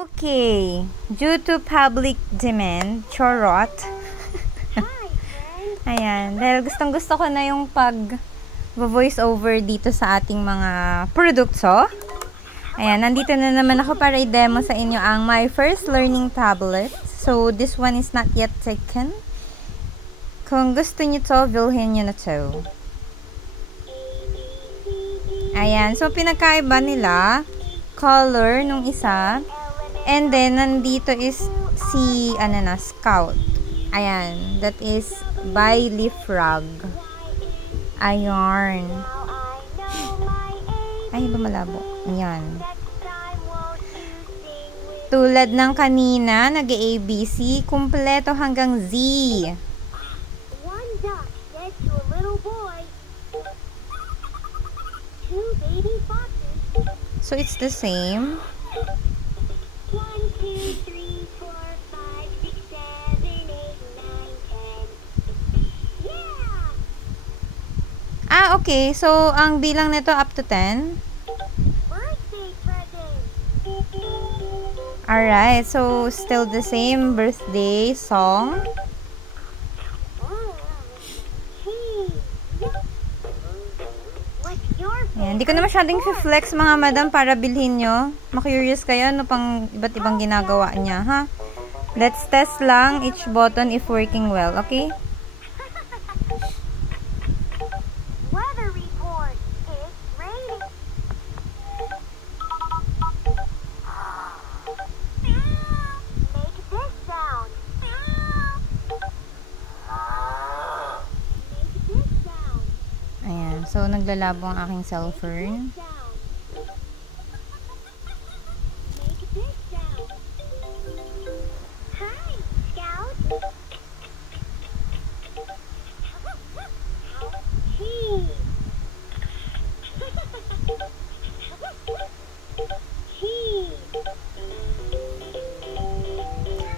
Okay, due to public demand, charot. Ayan, dahil gustong-gusto ko na yung voice over dito sa ating mga produkto. Ayan, nandito na naman ako para i-demo sa inyo ang my first learning tablet. So, this one is not yet taken. Kung gusto nyo to, bilhin nyo na to. Ayan, so pinagkaiba nila, color nung isa. And then, nandito is si, Scout. Ayan, that is by Leapfrog. Ayan. Ay, lumalabo. Ayan. Tulad ng kanina, nag-ABC, kumpleto hanggang Z. One duck said to a little boy, two baby foxes. So, it's the same. 1, 2, 3, 4, 5, 6, 7, 8, 9, 10. Yeah! Okay. So, ang bilang nito up to 10. Birthday present. Alright. So, still the same birthday song. Cheese. What's your Ayan. Hindi ko na masyadong flex mga madam para bilhin nyo. Ma-curious kayo ano pang iba't ibang ginagawa niya, ha? Let's test lang each button if working well, okay? weather report? It's raining. Make this sound. Make this sound. Ayan. So, naglalabo ang aking cellphone. Sound. Make this sound. Hi, Scout. Cheese. Cheese.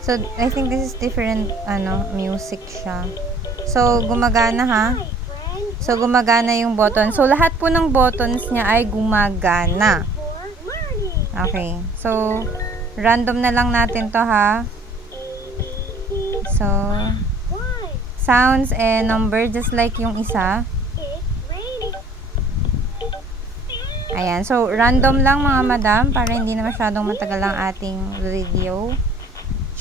So, I think this is different, music siya. So, gumagana ha. Hi, friend. So, gumagana yung button. So, lahat po ng buttons niya ay gumagana. For learning. Okay. So, random na lang natin to ha. So, One. sounds and number just like yung isa. It's raining. Ayan. So, random lang mga madam para hindi na masyadong matagal ang ating video.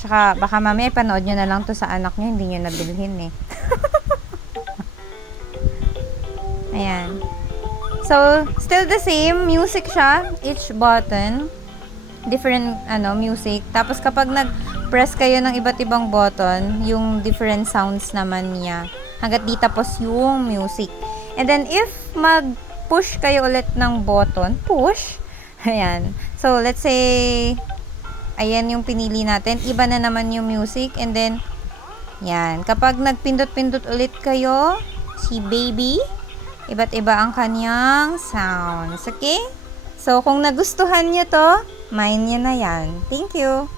Tsaka, baka mamaya panood nyo na lang to sa anak nyo. Hindi nyo nabilhin eh. Ayan. So, still the same. Music siya. Each button. Different, music. Tapos, kapag nag-press kayo ng iba't ibang button, yung different sounds naman niya. Hanggat di tapos yung music. And then, if mag-push kayo ulit ng button, push. Ayan. So, let's say, ayan yung pinili natin. Iba na naman yung music. And then, yan. Kapag nagpindot-pindot ulit kayo, si baby, iba't iba ang kanyang sounds. Okay? So, kung nagustuhan nyo to, mine nyo na yan. Thank you!